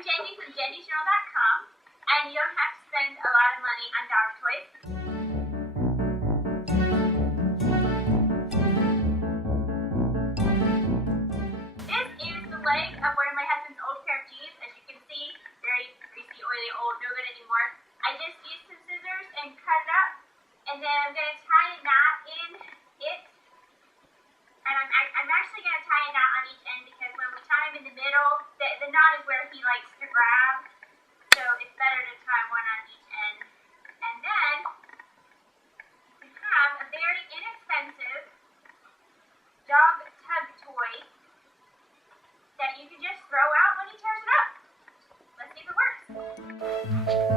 I'm Jendi from JendiChannel.com, and you don't have to spend a lot of money on dog toys. This is the leg of one of my husband's old pair of jeans. As you can see, very greasy, oily, old, no good anymore. I just used some scissors and cut it up, and then I'm going to tie a knot in it. And I'm actually going to tie a knot on each end because when we tie him in the middle, the knot is where he likes to grab. So it's better to tie one on each end. And then we have a very inexpensive dog tug toy that you can just throw out when he tears it up. Let's see if it works.